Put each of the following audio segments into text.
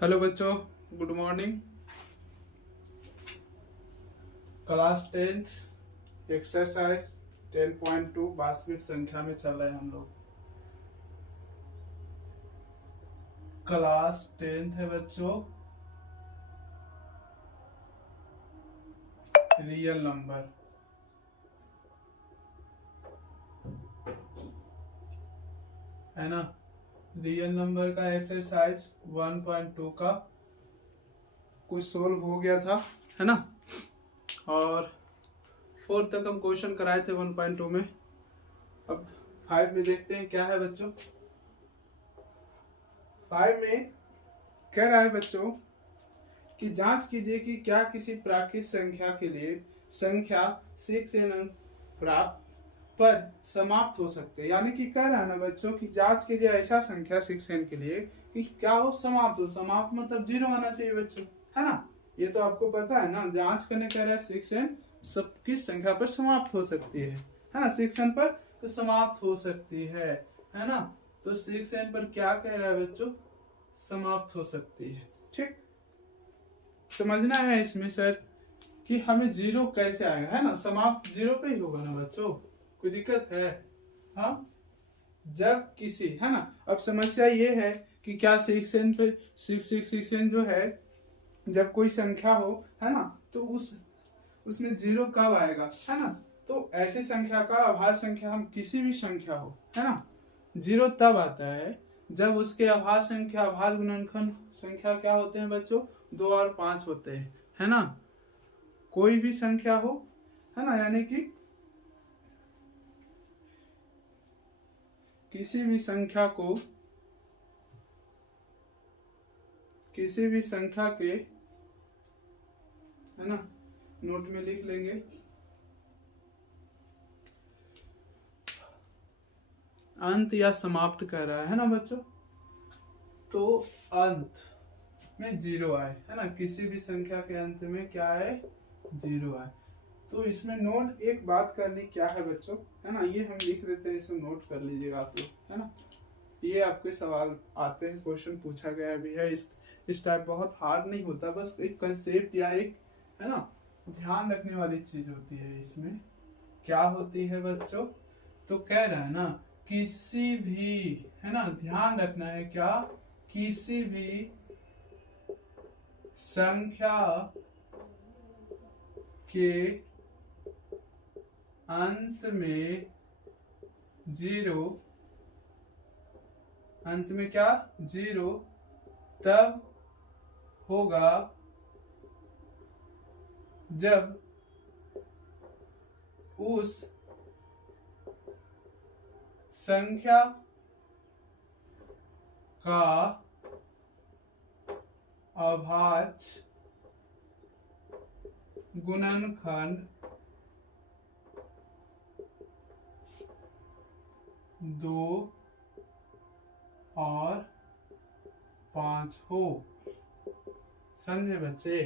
Hello बच्चों, good morning. Class 10th exercise 10.2 वास्तविक संख्या में चल रहे हैं हम लोग। क्लास 10th है बच्चों, रियल नंबर है ना। रियल नंबर का एक्सरसाइज 1.2 का कुछ सोल्व हो गया था, है ना। और 4 तक हम क्वेश्चन कराए थे 1.2 में। अब 5 में देखते हैं क्या है बच्चों। 5 में कह रहा है बच्चों कि जांच कीजिए कि क्या किसी प्राकृत संख्या के लिए संख्या 6n अंक प्राप्त पर समाप्त हो सकते हैं। यानी कि कह रहा है ना बच्चों कि जांच कीजिए ऐसा संख्या 6n के लिए कि क्या हो, समाप्त हो। समाप्त मतलब 0 आना चाहिए बच्चों, है ना। ये तो आपको पता है ना। जांच करने कह रहा है 6n सब किस संख्या पर समाप्त हो सकती है ना। 6n पर तो समाप्त हो सकती है ना। तो 6n पर क्या कह रहा है बच्चों, समाप्त हो सकती है। ठीक, समझना है इसमें सर कि हमें 0 कैसे आएगा, है ना। समाप्त 0 पे ही होगा ना बच्चों, कोई दिक्कत है। हाँ, जब किसी, है ना। अब समस्या ये है कि क्या 6n पे 6n जो है, जब कोई संख्या हो, है ना, तो उसमें 0 कब आएगा, है ना। तो ऐसी संख्या का आभाज्य संख्या, हम किसी भी संख्या हो, है ना, 0 तब आता है जब उसके आभाज्य संख्या, आभाज्य गुणनखंड संख्या क्या होते हैं बच्चों, 2 और 5 होते हैं, है ना। कोई भी संख्या हो, है ना, यानी कि किसी भी संख्या को, किसी भी संख्या के, है ना, नोट में लिख लेंगे, अंत या समाप्त कर रहा है ना बच्चों, तो अंत में 0 आए, है ना। किसी भी संख्या के अंत में क्या आए, 0 आए। तो इसमें नोट एक बात करनी क्या है बच्चों, है ना, ये हम लिख देते हैं, इसको नोट कर लीजिएगा आप लोग, है ना। ये आपके सवाल आते हैं, क्वेश्चन पूछा गया भी है। इस टाइप बहुत हार्ड नहीं होता, बस एक कंसेप्ट या एक, है ना, ध्यान रखने वाली चीज होती है। इसमें क्या होती है बच्चों, तो कह रहा है ना किसी भी, है ना, ध्यान रखना है क्या, किसी भी संख्या के अंत में 0, अंत में क्या, 0 तब होगा जब उस संख्या का अभाज्य गुणनखंड 2 और 5 हो। समझे बच्चे।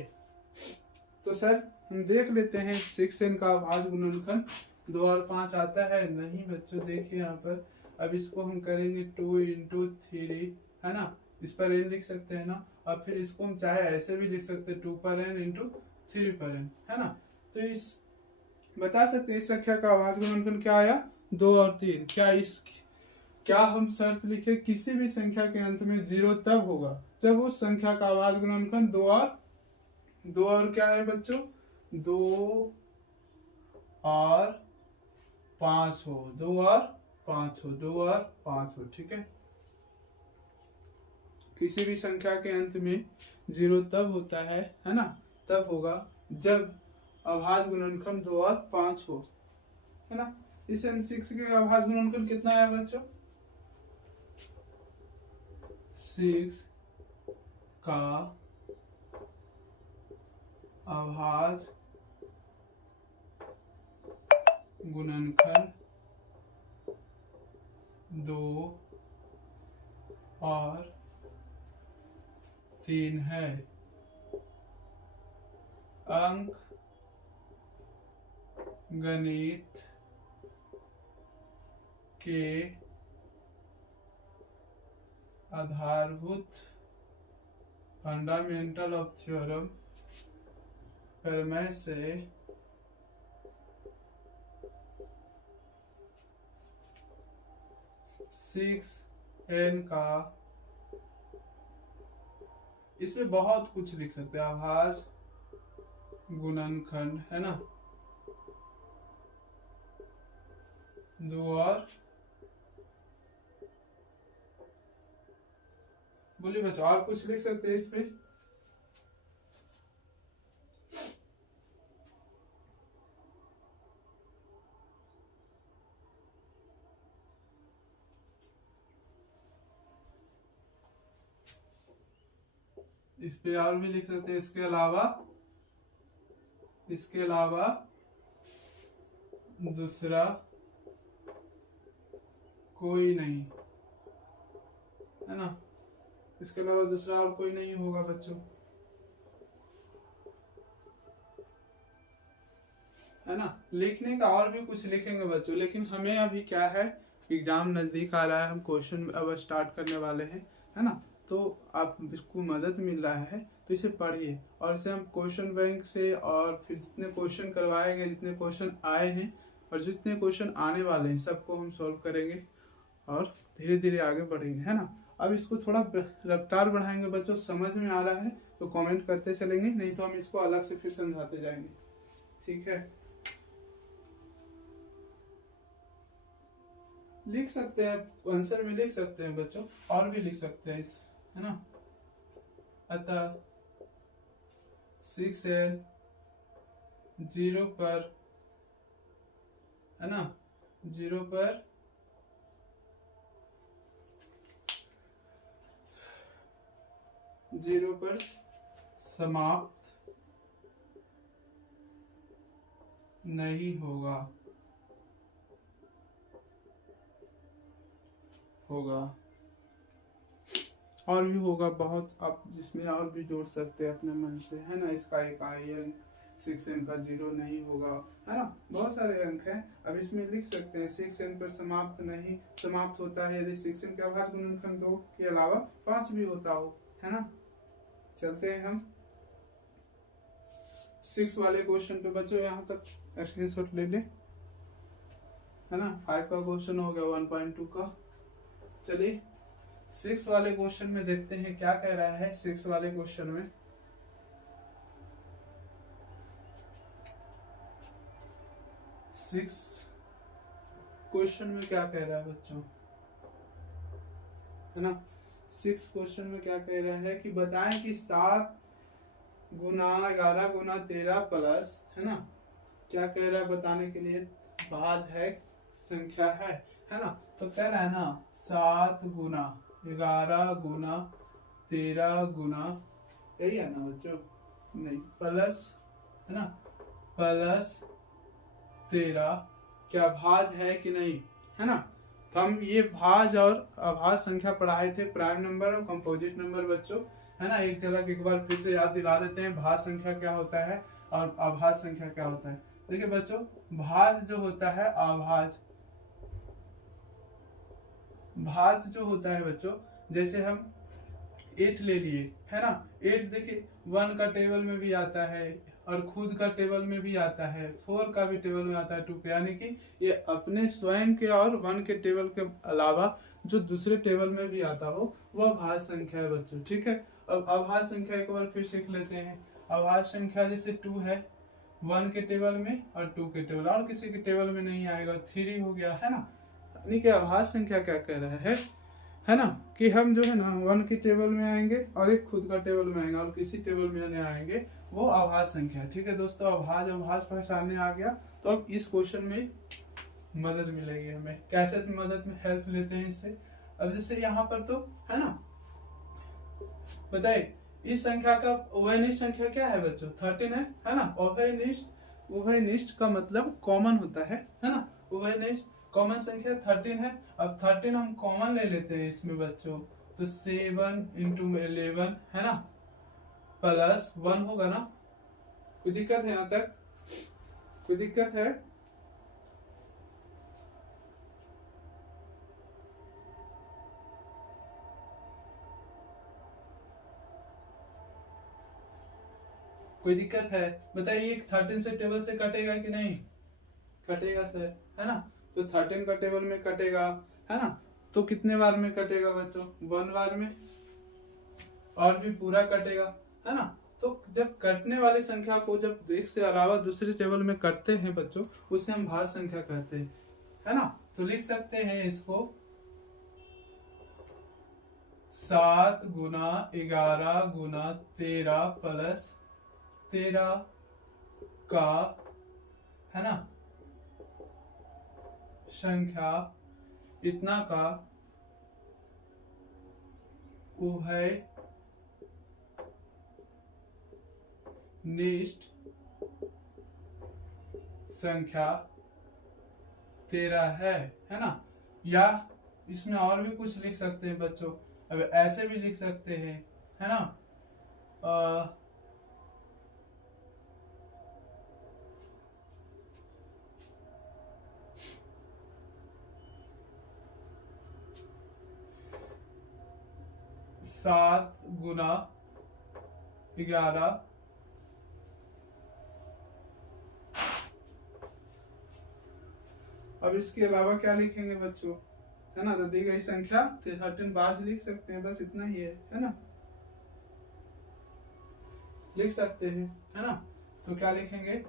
तो सर हम देख लेते हैं 6n का अभाज्य गुणनखंड 2 और 5 आता है नहीं बच्चों। देखिए यहाँ पर, अब इसको हम करेंगे 2 इंटू 3, है ना। इस पर n लिख सकते हैं ना, और फिर इसको हम चाहे ऐसे भी लिख सकते हैं 2 पर n इंटू 3 पर n, है ना। तो इस बता सकते हैं इस संख्या का अभाज्य गुणनखंड क्या आया, 2 और 3। क्या हम शर्त लिखे, किसी भी संख्या के अंत में 0 तब होगा जब उस संख्या का अभाज्य गुणनखंड 2 और क्या है बच्चों, 2 और 5 हो, 2 और 5 हो, 2 और 5 हो, ठीक है। किसी भी संख्या के अंत में 0 तब होता है ना, तब होगा जब अभाज्य गुणनखंड 2 और 5 हो, है ना। इसे हम 6 के अभाज्य गुणनखंड कितना आया बच्चों, 6 का अभाज्य गुणनखंड 2 और 3 है। अंक गणित के आधारभूत फंडामेंटल ऑफ थ्योरम प्रमेय से 6n का, इसमें बहुत कुछ लिख सकते हैं, आभास गुणनखंड है ना, दो और बोलिए बच्चों, और कुछ लिख सकते हैं इस पे? इस पे और भी लिख सकते हैं। इसके अलावा दूसरा कोई नहीं, है ना, इसके अलावा दूसरा और कोई नहीं होगा बच्चों, है ना। लिखने का और भी कुछ लिखेंगे बच्चों, लेकिन हमें अभी क्या है, एग्जाम नजदीक आ रहा है, हम क्वेश्चन अब स्टार्ट करने वाले हैं, है ना। तो आप इसको मदद मिल रहा है तो इसे पढ़िए, और इसे हम क्वेश्चन बैंक से, और फिर जितने क्वेश्चन करवाए गए, जितने क्वेश्चन आए हैं और जितने क्वेश्चन आने वाले हैं, सबको हम सॉल्व करेंगे और धीरे धीरे आगे बढ़ेंगे, है ना। अब इसको थोड़ा रफ्तार बढ़ाएंगे बच्चों, समझ में आ रहा है तो कमेंट करते चलेंगे, नहीं तो हम इसको अलग से फिर समझाते जाएंगे, ठीक है। लिख सकते हैं, आंसर में लिख सकते हैं बच्चों, और भी लिख सकते हैं इस, है ना। अतः 6n 0 पर, है ना, 0 पर समाप्त नहीं होगा, और भी होगा बहुत, आप जिसमें और भी जोड़ सकते हैं अपने मन से, है ना। इसका एक आयन 6n का 0 नहीं होगा, है ना, बहुत सारे अंक हैं। अब इसमें लिख सकते हैं 6n पर समाप्त होता है यदि 6n के अभाज्य गुणनखंड 2 के अलावा 5 भी होता हो, है ना। चलते हैं हम 6 वाले क्वेश्चन पे बच्चों, यहाँ तक स्क्रीनशॉट ले ले, है ना। 5 का क्वेश्चन हो गया 1.2 का। चलिए 6 वाले क्वेश्चन में देखते हैं क्या कह रहा है। 6 वाले क्वेश्चन में क्या कह रहा है बच्चों, है ना। 6 क्वेश्चन में क्या कह रहा है कि बताएं कि 7 गुना 11 गुना 13 प्लस, है ना, क्या कह रहा है बताने के लिए, भाज है, संख्या है ना। तो कह रहा है ना 7 गुना 11 गुना 13 गुना, यही है ना बच्चों, नहीं प्लस, है ना, प्लस 13 क्या भाज है कि नहीं, है ना। तो हम ये भाज और अभाज्य संख्या पढ़ाए थे, प्राइम नंबर और कंपोजिट नंबर बच्चों, है ना। एक जगह एक बार फिर से याद दिला देते हैं, भाज संख्या क्या होता है और अभाज्य संख्या क्या होता है। देखिए बच्चों, भाज जो होता है, भाज जो होता है बच्चों, जैसे हम 8 ले लिए, है ना। 8 देखिए 1 का टेबल में भी आता है और खुद का टेबल में भी आता है, 4 का भी टेबल में आता है, 2 के, यानी कि ये अपने स्वयं के और 1 के टेबल के अलावा जो दूसरे टेबल में भी आता हो वह भाज्य संख्या है बच्चों, ठीक है। अब अभाज्य संख्या एक बार फिर सीख लेते हैं। अभाज्य संख्या जैसे 2 है 1 के टेबल में और 2 के टेबल, और किसी के टेबल में नहीं आएगा, 3 हो गया, है ना। यानी कि अभाज्य संख्या क्या कह रहा है ना, कि हम जो है ना 1 के टेबल में आएंगे और एक खुद का टेबल में आएंगे और किसी टेबल में नहीं आएंगे, वो अभाज्य संख्या है, ठीक है दोस्तों। अभाज्य पहचानने आ गया, तो अब इस क्वेश्चन में मदद मिलेगी हमें, कैसे मदद में हेल्प लेते हैं इससे। अब जैसे यहाँ पर तो, है ना, बताइए इस संख्या का उभयनिष्ठ संख्या क्या है बच्चों, 13 है ना। उभयनिष्ठ का मतलब कॉमन होता है ना। उभयनिष्ठ कॉमन संख्या 13 है। अब 13 हम कॉमन ले लेते हैं इसमें बच्चों, तो 7 इंटू 11, है ना, प्लस 1 होगा ना। कोई दिक्कत है यहाँ तक, कोई दिक्कत है? कोई दिक्कत है? बताइए 13 से टेबल से कटेगा कि नहीं? कटेगा सर, है ना। तो 13 का टेबल में कटेगा, है ना। तो कितने बार में कटेगा बच्चों? 1 बार में। और भी पूरा कटेगा, है ना। तो जब कटने वाली संख्या को जब एक से अलावा दूसरे टेबल में कटते हैं बच्चों, उसे हम भाज्य संख्या कहते हैं, है ना। तो लिख सकते हैं इसको 7 गुना 11 गुना 13 प्लस 13 का, है ना, संख्या इतना का वो है निष्ठ संख्या 13 है ना। या इसमें और भी कुछ लिख सकते हैं बच्चों। अब ऐसे भी लिख सकते हैं, है ना। 7 गुना 11 अब इसके अलावा क्या लिखेंगे बच्चों, है ना। तो दी गई संख्या 13 बाज लिख सकते हैं, बस इतना ही है ना। लिख सकते हैं, है ना। तो क्या लिखेंगे,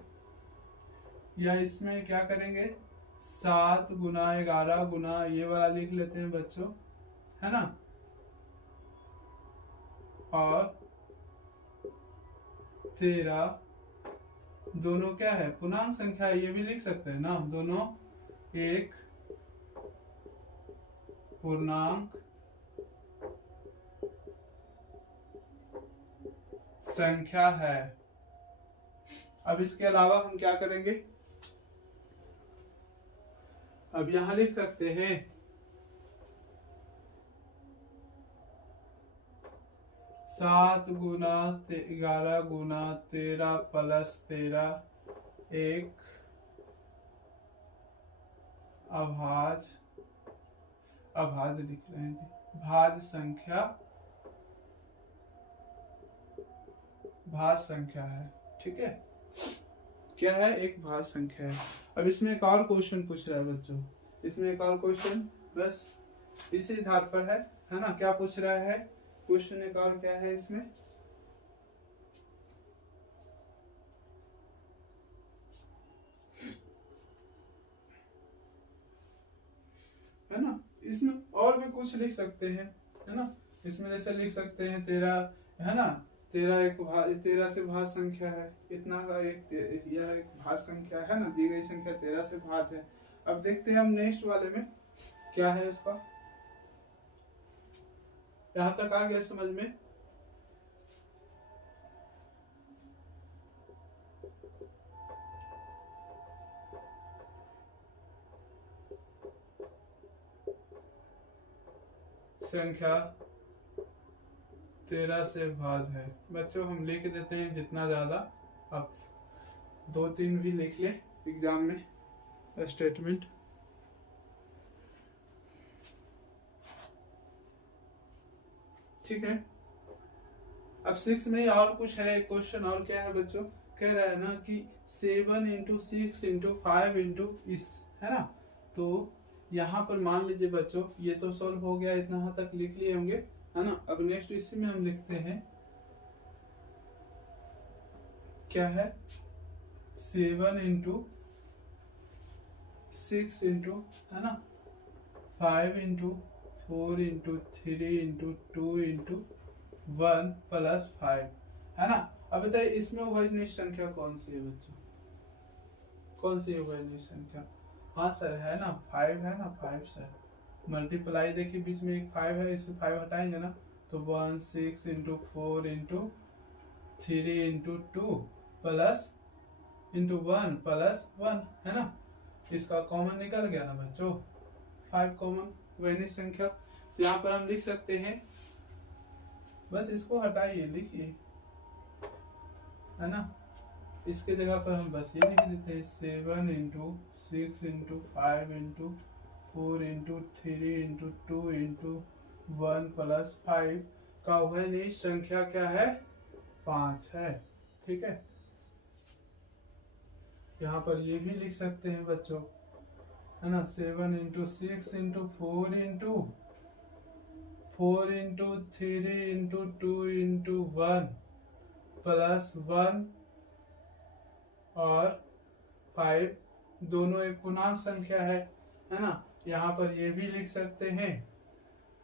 या इसमें क्या करेंगे, 7 गुना 11 गुना ये वाला लिख लेते हैं बच्चों, है ना। और 13 दोनों क्या है, पूर्णांक संख्या है, ये भी लिख सकते हैं ना। दोनों एक पूर्णांक संख्या है। अब इसके अलावा हम क्या करेंगे, अब यहां लिख सकते हैं 7 गुना 11 गुना 13 प्लस 13 एक अभाज्य लिख रहे हैं जी, भाज्य संख्या, भाज्य संख्या है, ठीक है। क्या है, एक भाज्य संख्या है। अब इसमें एक और क्वेश्चन पूछ रहा है बच्चों, इसमें एक और क्वेश्चन बस इसी धार पर है ना। क्या पूछ रहा है क्वेश्चन, एक और क्या है इसमें, है ना। इसमें और भी कुछ लिख सकते हैं, है ना। इसमें जैसे लिख सकते हैं 13, है ना। 13 से भाज्य संख्या है, इतना का यह एक भाज्य संख्या है ना। दी गई संख्या 13 से भाज्य है। अब देखते हैं हम नेक्स्ट वाले में क्या है इसका। यहां तक आ गया समझ में? संख्या 13 से भाज्य है बच्चों, हम लिख देते हैं जितना ज्यादा। अब 2-3 भी लिख ले एग्जाम में स्टेटमेंट। ठीक है। अब 6 में और कुछ है क्वेश्चन, और क्या है बच्चों, कह रहा है ना कि 7 इंटू 6 इंटू 5 इंटू इस, है ना। तो यहाँ पर मान लीजिए बच्चों, ये तो सॉल्व हो गया, इतना तक लिख लिए होंगे, है ना। अब नेक्स्ट इसी में हम लिखते हैं क्या है, 7 इंटू 6 इंटू, है ना, 5 into 4 into 3 into 2 into 1 plus 5, है ना। अब बताइए इसमें उभयनिष्ठ संख्या कौन सी है बच्चों, कौन सी उभयनिष्ठ संख्या? हाँ सर है ना, 5 है ना, 5 सर। मल्टीप्लाई देखिए बीच में एक 5 है, इससे 5 हटाएंगे ना, तो 1 6 into 4 into 3 into 2 plus into 1 plus 1, है ना। इसका कॉमन निकल गया ना बच्चों, 5 कॉमन उभयनिष्ठ संख्या। यहाँ पर हम लिख सकते हैं, बस इसको हटाइए, लिखिए, है ना। इसके जगह पर हम बस ये लिख देते हैं 7 into 6 into 5 into 4 into 3 into 2 into 1 plus 5 का उभयनिष्ठ संख्या क्या है, 5 है। ठीक है, यहाँ पर ये भी लिख सकते हैं बच्चों, है ना। 7 into 6 into 4 into 3 into 2 into 1 plus 1 और 5, दोनों एक पूर्णांक संख्या है ना। यहाँ पर ये भी लिख सकते हैं।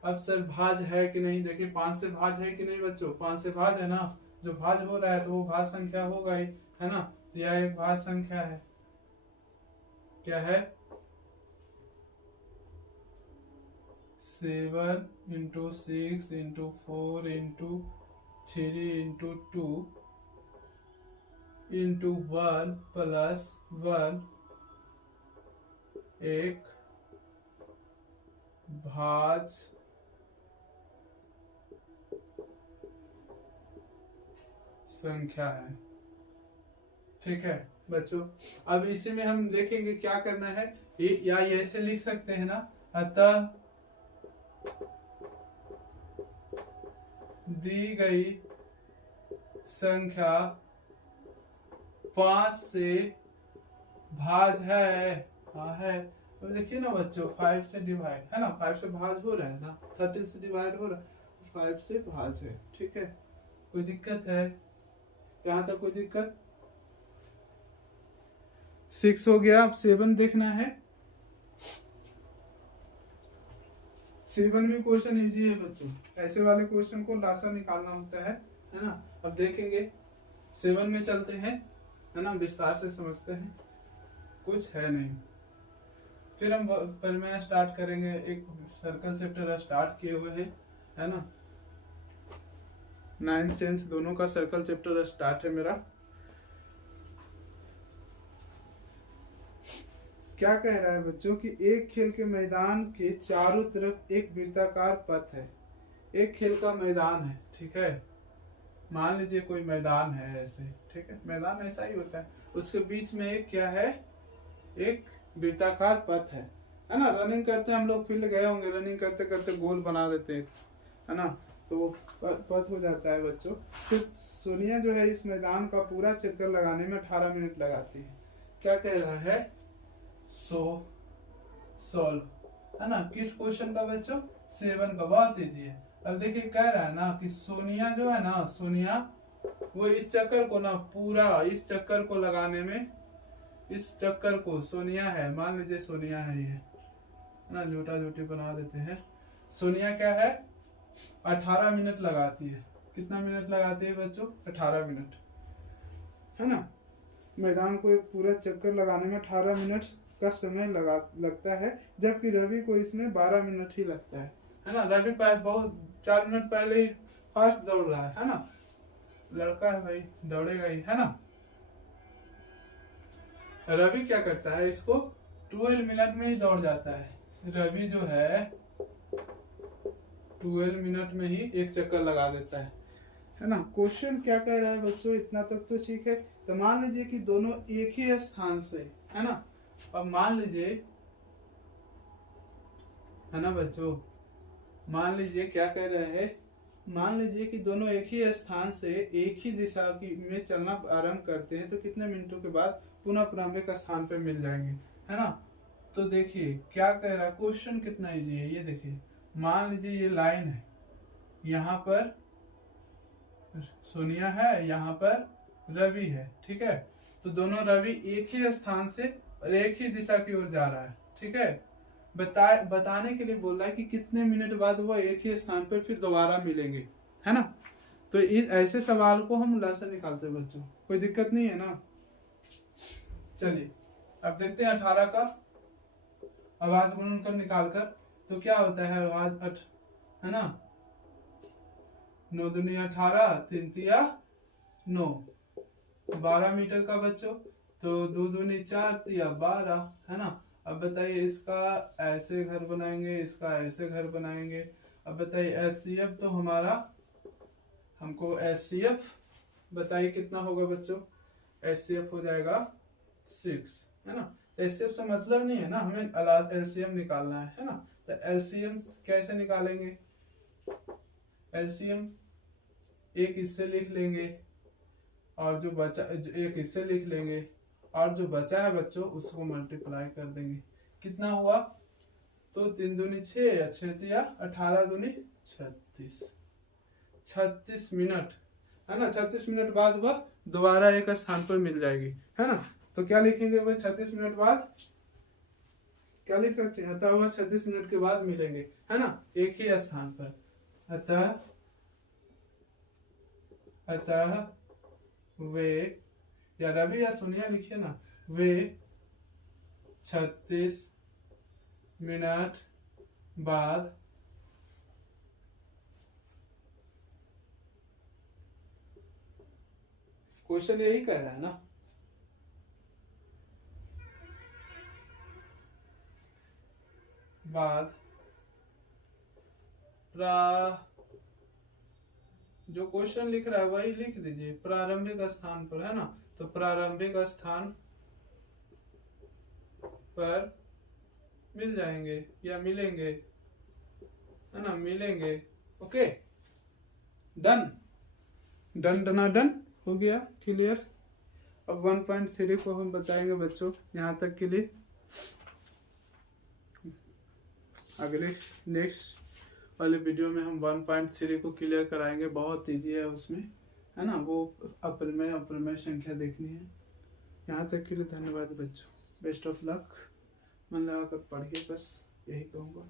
अब सर भाज है कि नहीं, देखिए 5 से भाज है कि नहीं बच्चों, 5 से भाज है ना, जो भाज हो रहा है तो वो भाज संख्या होगा ही, है ना। तो यह एक भाज संख्या है, क्या है, 7 into 6 into 4 into 3 into 2 into 1 plus 1, एक भाज संख्या है। ठीक है बच्चों, अब इसी में हम देखेंगे क्या करना है, या ये ऐसे लिख सकते हैं ना, अतः दी गई संख्या 5 से भाज है। हाँ है, तो देखिए ना बच्चों, 5 से डिवाइड है ना, 5 से भाज हो रहा है ना, 13 से डिवाइड हो रहा है, 5 से भाज है। ठीक है, कोई दिक्कत है यहाँ तक, कोई दिक्कत। 6 हो गया, अब 7 देखना है। 7 भी क्वेश्चन इजी है बच्चों, ऐसे वाले क्वेश्चन को लासा निकालना होता है ना। अब देखेंगे 7 में चलते हैं, है ना, विस्तार से समझते हैं, कुछ है नहीं। फिर हम परिमेय स्टार्ट करेंगे, एक सर्कल चैप्टर स्टार्ट किए हुए हैं, है ना। 9th 10th दोनों का सर्कल चैप्टर स्टार्ट है मेरा। क्या कह रहा है बच्चों कि एक खेल के मैदान के चारों तरफ एक वृत्ताकार पथ है। एक खेल का मैदान है, ठीक है, मान लीजिए कोई मैदान है ऐसे, ठीक है, मैदान ऐसा ही होता है, उसके बीच में एक क्या है, एक वृत्ताकार पथ है ना। रनिंग करते हैं हम लोग, फील्ड गए होंगे, रनिंग करते करते गोल बना देते हैं, है ना, तो वो पथ हो जाता है बच्चों। फिर सोनिया जो है इस मैदान का पूरा चक्कर लगाने में 18 मिनट लगाती है। क्या कह रहा है, सॉल्व, है ना, किस क्वेश्चन का बच्चों, 7 का। बहुत इजी है। अब देखिए कह रहा है ना कि सोनिया जो है ना, सोनिया वो इस चक्कर को ना, पूरा इस चक्कर को लगाने में, इस चक्कर को, सोनिया है, मान लीजिए सोनिया है ये, है ना, झूठा झूठी बना देते हैं। सोनिया क्या है, 18 मिनट लगाती है। कितना मिनट लगाती है बच्चों, 18 मिनट, है ना। मैदान को एक पूरा चक्कर लगाने में 18 मिनट का समय लगता है, जबकि रवि को इसमें 12 मिनट ही लगता है ना। रवि बहुत 4 मिनट पहले ही फास्ट दौड़ रहा है ना, लड़का है भाई, दौड़ेगा ही, है ना। रवि क्या करता है, इसको 12 मिनट में ही दौड़ जाता है। रवि जो है 12 मिनट में ही एक चक्कर लगा देता है ना। क्वेश्चन क्या कह रहा है बच्चों, इतना तक तो ठीक है। तो मान लीजिए कि दोनों एक ही स्थान से, है ना। अब मान लीजिए, है ना बच्चों, मान लीजिए क्या कह रहे हैं, मान लीजिए कि दोनों एक ही स्थान से एक ही दिशा की में चलना आरंभ करते हैं, तो कितने मिनटों के बाद पुनः प्रारंभिक स्थान पे मिल जाएंगे, है ना। तो देखिए क्या कह रहा है, क्वेश्चन कितना इजी है, ये देखिए, मान लीजिए ये लाइन है, यहाँ पर सोनिया है, यहाँ पर रवि है, ठीक है। तो दोनों रवि एक ही स्थान से और एक ही दिशा की ओर जा रहा है, ठीक है। बताने के लिए बोल रहा है कि कितने मिनट बाद वो एक ही स्थान पर फिर दोबारा मिलेंगे, है ना। तो ऐसे सवाल को हम ला से निकालते हैं बच्चों, कोई दिक्कत नहीं है ना। चलिए अब देखते हैं 18 का आवाज गुणन कर निकाल कर, तो क्या होता है आवाज 8, है ना, 9 दूनी 18, 3 तिया 9, 12 मीटर का बच्चों, तो 2 दूनी 4 तिया 12, है ना। अब बताइए इसका ऐसे घर बनाएंगे, इसका ऐसे घर बनाएंगे। अब बताइए एचसीएफ तो हमारा, हमको एचसीएफ बताइए कितना होगा बच्चों, एचसीएफ हो जाएगा 6, है ना। एचसीएफ से मतलब नहीं है ना, हमें एलसीएम निकालना है ना। तो एलसीएम कैसे और जो बचा एक इससे लिख लेंगे, और जो बचा है बच्चों उसको मल्टीप्लाई कर देंगे। कितना हुआ? तो 3 दूनी 6 या 6 या 18 दूनी 36, 36 मिनट है ना। 36 मिनट बाद वह दोबारा एक स्थान पर मिल जाएगी, है ना। तो क्या लिखेंगे वह 36 मिनट बाद? क्या लिख सकते हैं? अतः वह 36 मिनट के बाद मिलेंगे, है ना, एक ही स्थान पर। अतः वे, या रवि या सोनिया लिखिए ना, वे 36 मिनट बाद क्वेश्चन यही कह रहा है ना। बाद जो क्वेश्चन लिख रहा है वही लिख दीजिए, प्रारंभिक स्थान पर, है ना। तो प्रारंभिक स्थान पर मिल जाएंगे या मिलेंगे, है ना, मिलेंगे। ओके, डन डन डना डन हो गया, क्लियर। अब 1.3 को हम बताएंगे बच्चों यहाँ तक के लिए। अगले नेक्स्ट वाले वीडियो में हम 1.3 को क्लियर कराएंगे। बहुत ईजी है उसमें, है ना। वो अप्रमेय संख्या देखनी है। यहाँ तक के लिए धन्यवाद बच्चों, बेस्ट ऑफ लक। मन लगा कर पढ़िए, बस यही कहूँगा।